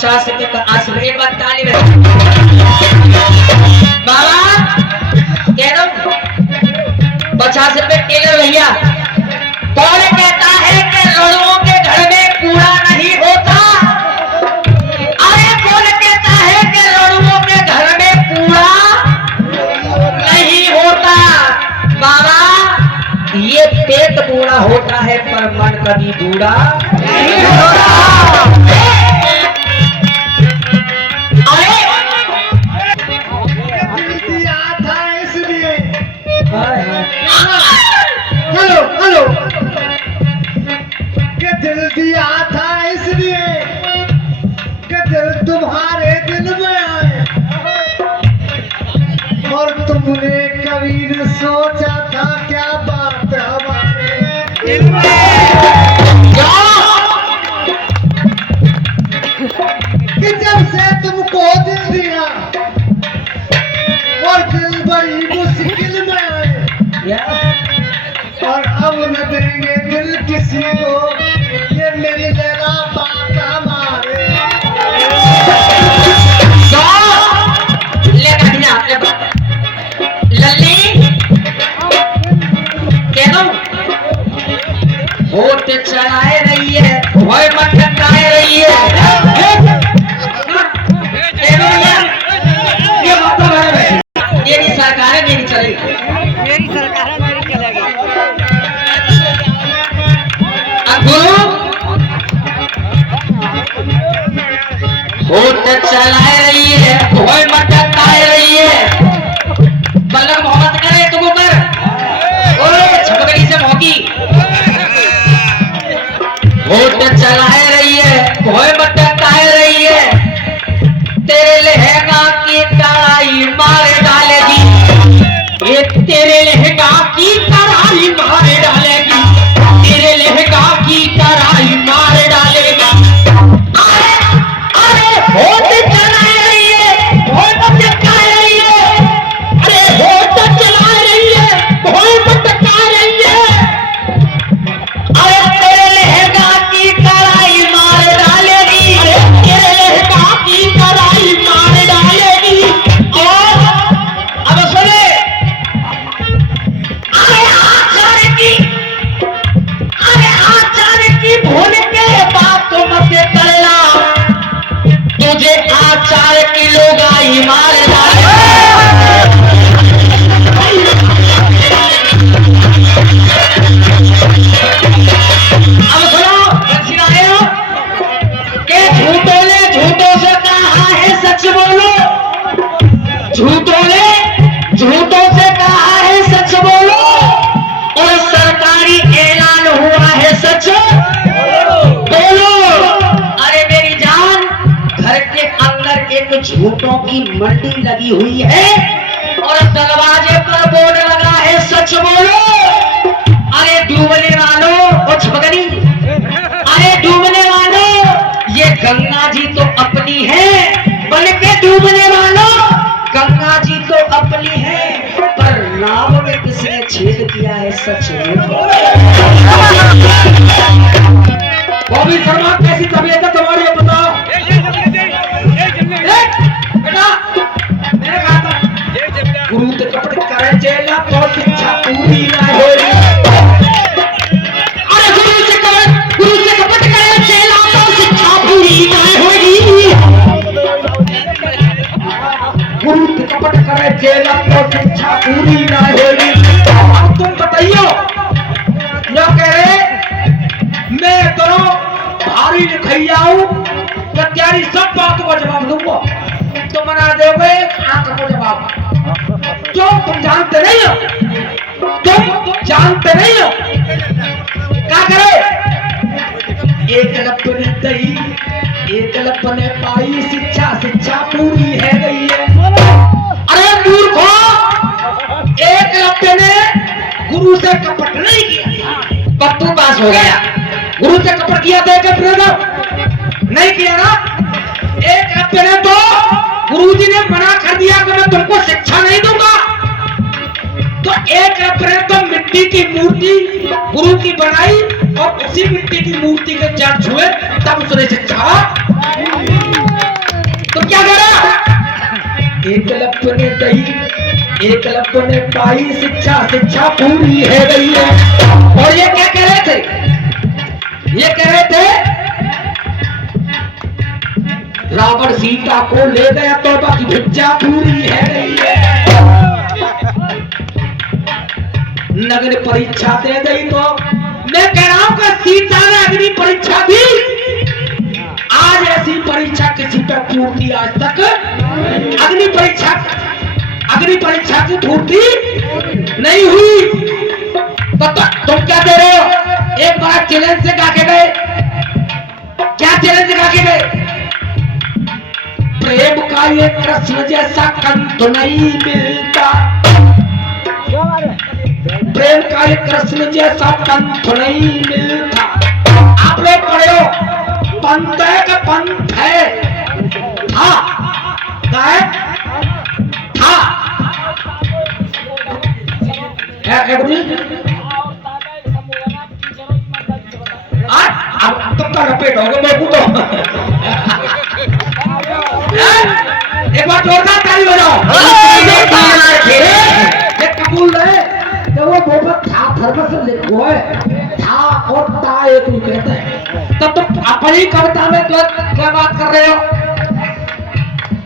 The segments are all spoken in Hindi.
50 का आंसू एक बार ताली में बाबा कह दो 50 रुपए टेलर भैया। कौन कहता है कि लड़ुओं के घर में कूड़ा नहीं होता? अरे कौन कहता है कि लड़ुओं के घर में कूड़ा नहीं होता? बाबा ये पेट बूढ़ा होता है पर मन कभी बूढ़ा नहीं होता। हेलो हेलो के दिल दिया था इसलिए कि दिल तुम्हारे दिल में आए और तुमने कभी न सोचा था क्या बात हमारे दिल में कि जब से तुमको दिल दिया और दिल बड़ी मुश्किल में आए और अब न देंगे दिल किसी को, ये मेरी लैला बात हमारे। लल्ली कह दो वोट चलाए रही है वह मत टकराए रही है। ये बात मेरी सरकार है मेरी चलेगी मेरी सरकार है मेरी चलेगी। गुरु वोट चलाए रही है वह मत टकराए रही है। बल्लभ मोहम्मद करे तुम कर ओए छपकड़ी से भौंकी। वोट चलाए रही है वह मत टकराए रही है। तेरे लहंगा की कढ़ाई मार डालेगी ये तेरे लहंगा की कढ़ाई मार डालेगी तेरे लहंगा की कढ़ाई मार डालेगी। अरे अरे वोट चला रही है वोट टका रही है। अरे वोट चला रही है वोट टका रही है। अरे तेरे लहंगा की कढ़ाई मार डालेगी तेरे लहंगा की कढ़ाई मार डालेगी। और अब सुने आचार्य की भूल के बात तो मत करना तुझे आचार्य की लोग आई मार डाले। अब सुनो दक्षिणाए के झूठों ने झूठों से कहा है सच बोलो झूठों ने झूठों से कहा है सच बोलो और सरकारी ऐलान हुआ है सच बोलो। अरे मेरी जान घर के अंदर एक झूठों की मंडी लगी हुई है और दरवाजे पर बोर्ड लगा है सच बोलो। अरे डूबने वालों और छपकड़ी अरे डूबने वालों ये गंगा जी तो अपनी है बन के डूबने वालों गंगा जी तो अपनी है पर नाव में किसने छेद किया है सच बॉबी शर्मा कैसी तबीयत है तुम्हारी बताओ। बेटा मैंने कहा था गुरु तो कपड़े करे चेला तो शिक्षा पूरी ना होगी। अरे गुरु से कपट करे चेला तो शिक्षा पूरी ना होगी। गुरु से कपट करे चेला तो शिक्षा पूरी ना होगी। तुम बताइयो जो कह रहे मैं करो भारी लिखैया हूं तो तेरी सब बातों का जवाब दूंगा तो मना दोगे आंख को जवाब जो तुम जानते नहीं हो क्या करे। एक लपने दही एक लपने पाई शिक्षा पूरी है गई है। अरे मूर्खो एक लपने गुरु से कपट नहीं किया पर तू पास हो गया। गुरु से कपट किया था नहीं किया ना। एक अपने तो गुरुजी ने मना कर दिया कि मैं तुमको शिक्षा नहीं दूंगा तो एक अपने तो मिट्टी की मूर्ति गुरु की बनाई और उसी मिट्टी की मूर्ति के जड़ छुए तब उसने शिक्षा क्या कह रहा? एकलव्य ने कही, एकलव्य ने पाई शिक्षा, शिक्षा पूरी है गई है। और ये क्या कह रहे थे? ये कह रहे थे रावण सीता को ले गया तो बाकी भिक्षा पूरी है गई है। नगर परीक्षा दे गई तो मैं कह रहा हूं कि सीता ने अग्नि परीक्षा दी। आज ऐसी परीक्षा किसी पर पूर्ति आज तक अग्नि परीक्षा की पूर्ति नहीं हुई। तो तुम क्या दे रहे हो? एक बार चैलेंज से गा के गए। क्या चैलेंज गा के गए? प्रेम का ये कृष्ण जैसा कंठ नहीं मिलता, प्रेम का ये कृष्ण जैसा कंठ नहीं मिलता। आप लोग पढ़े हो पंथ है का पंथ है? था था अब तब तक लपेट होगा मैं तो एक बार जोरदार ताली बजाओ। कबूल है कि वो मोहब्बत था धर्म से लिखो है, था और ता एक ही कहते हैं। तब तो अपनी कविता में क्या बात कर रहे हो?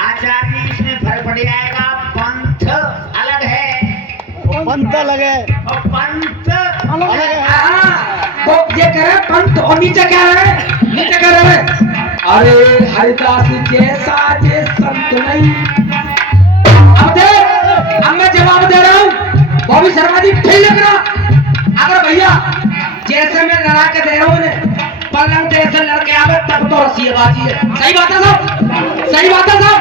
आचार्य इसमें फर्क पड़ जाएगा। पंथ अलग है, पंथ अलग है और पंथ अलग है। तो ये कह रहे पंथ और नीचे क्या है? नीचे कह रहे हैं अरे हरिदास जैसा जे संत नहीं। अब मैं जवाब दे रहा हूँ बॉबी शर्मा जी, फिर लिखना। अगर भैया जैसे मैं लड़ा के दे रहा हूँ पलंग जैसे लड़के आवे तब तो रसियाबाजी है। सही बात है साहब? सही बात है साहब?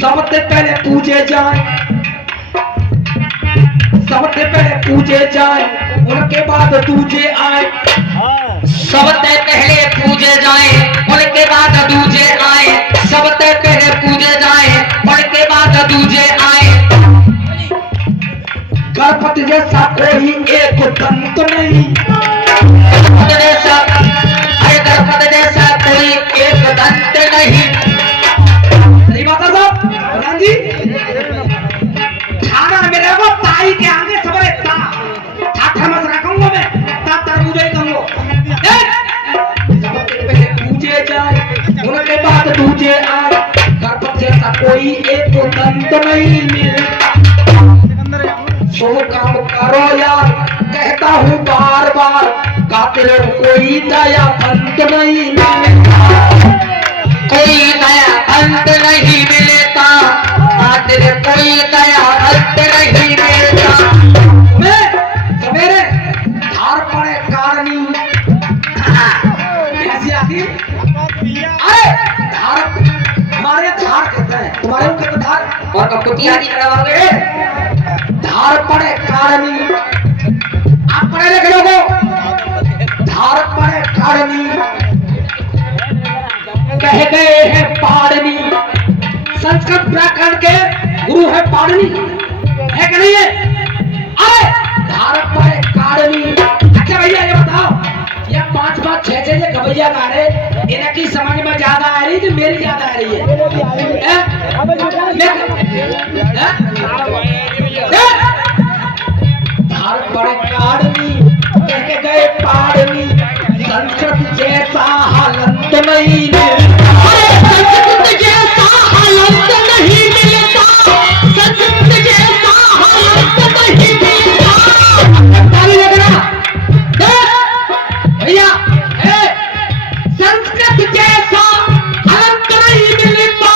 सबसे पहले पूजे जाए, सबसे पहले पूजे जाए, उनके बाद दूजे आए। सबसे पहले पूजे जाए, उनके बाद दूजे आए। सबसे पहले पूजे जाए, उनके बाद दूजे आए। गणपति जैसा कोई एक दंत नहीं, गणपति जैसा कोई एक दंत नहीं। सही बात है साहब? प्रधान जी खाना मेरे को ताई के आगे सब था थर्मस रखूंगा मैं, ता तरबूज ही कहूंगा। सबसे पहले पूजे जाए, उनके बाद दूजे आए। गणपति जैसा कोई एक दंत नहीं मिलता। सो काम करो यार, कहता हूँ बार बार, गाते रहो कोई दया अंत नहीं मिलता, कोई दया अंत नहीं मिलता, गाते रहो कोई दया अंत नहीं मिलता। मैं सवेरे धार पड़े कारणी ऐसी आती। अरे धार हमारे धार कहते हैं, तुम्हारे को कहते धार और कपुतिया की करवाओगे। धार पड़े कारणी, आप पढ़े लिखे लोगों, धार पड़े कारणी कह गए हैं पाड़नी। संस्कृत व्याकरण के गुरु है पाड़नी, है कि नहीं है? अरे धार पड़े कारणी। अच्छा भैया ये बताओ, ये 5-5 6-6 ये गवैया गा रहे, इनकी समझ में ज्यादा आ रही कि मेरी ज्यादा आ रही है? धार पड़े कारणी कह गए पाड़नी, संस्कृत जैसा हालत नहीं मिलता, संस्कृत जैसा हालत नहीं मिलता, संस्कृत जैसा हालत नहीं मिलता। ताली लगना भैया। संस्कृत जैसा हालत नहीं मिलता।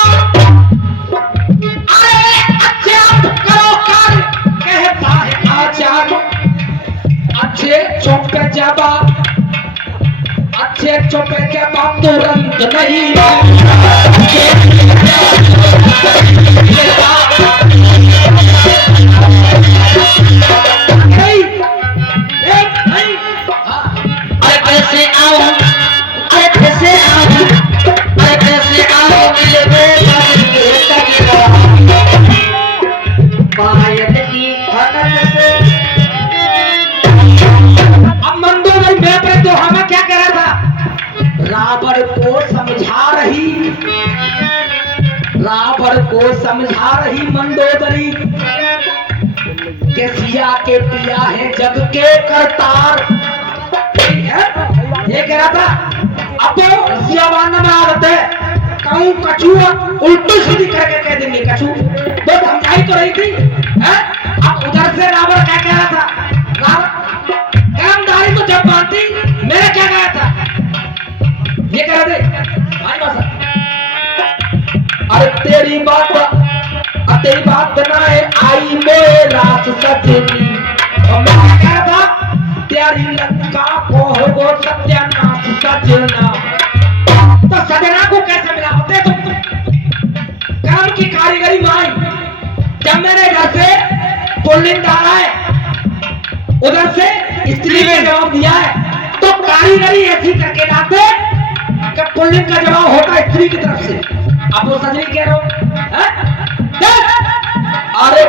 अरे अच्छा करो कर कहता है आचार्य, अच्छे चौपे जवाब, अच्छे चौपे जवाब तुरंत नहीं कैसे आओ, अरे कैसे आओ, अरे कैसे आओ पायल की खनक से। अब मंदो भाई मैं पे तो हमें क्या कह रहा था? रावण को समझा रही मंदोदरी के सिया के पिया है जग के करतार। ये कह रहा था अब तो सियावान में आदत है कहूं कछू उल्टी सीधी करके कह देंगे कछू तो समझाई तो रही थी है? अब उधर से रावण क्या कह रहा था कामदारी तो जब बांधती मैं क्या कहा था ये कह रहे थे भाई बस अरे तेरी बात ना है आई मेरा सजनी और मैं कह रहा था तेरी लंका को हो सत्यानाश सजना। तो सजना को कैसे मिला होते तुम काम की कारीगरी माई जब मैंने घर से पुल्लिंग डाला है उधर से स्त्री ने जवाब दिया है तो कारीगरी ऐसी करके लाते कि पुल्लिंग का जवाब होता है स्त्री की तरफ से। अब वो सजनी कह रहे हो अरे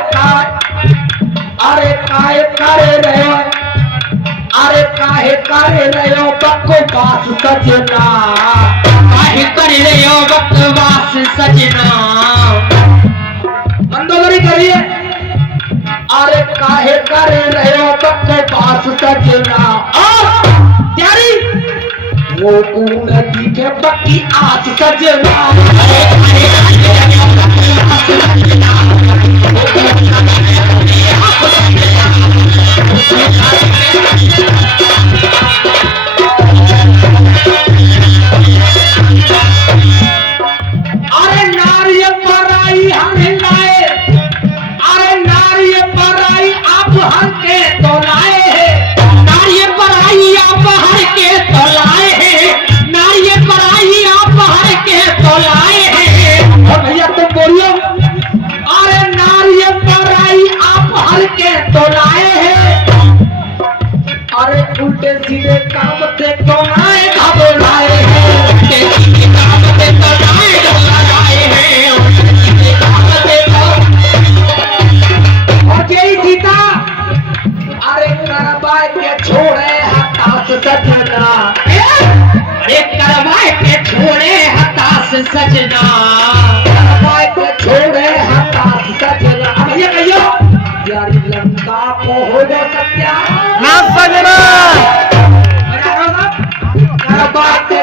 काहे करे रहे हो बकवास सजना काहे करे रहे हो बकवास सजना। मंदोदरी करिए अरे काहे करे रहे हो बकवास सजना त्यारी वो नदी के पक्की आस सजना। अरे नारी पराई हमें लाए अरे नारी पराई आप हर के तो लाए हैं नारी पराई आप हर के तो लाए हैं नारी पराई आप हर के तो लाए हैं। और भैया तुम बोलियो अरे नारी पराई आप हर के तो लाए हैं अरे उल्टे सीधे काम से तो आए घबराए हैं उल्टे सीधे काम से तो आए घबराए हैं उल्टे सीधे काम से तो और यही सीता अरे करवाए के छोड़े हताश सजना अरे करवाए के छोड़े हताश सजना करवाए के छोड़े हताश सजना। अब ये कहियो यारी लंका को होगा सत्या ना सजना करवाए के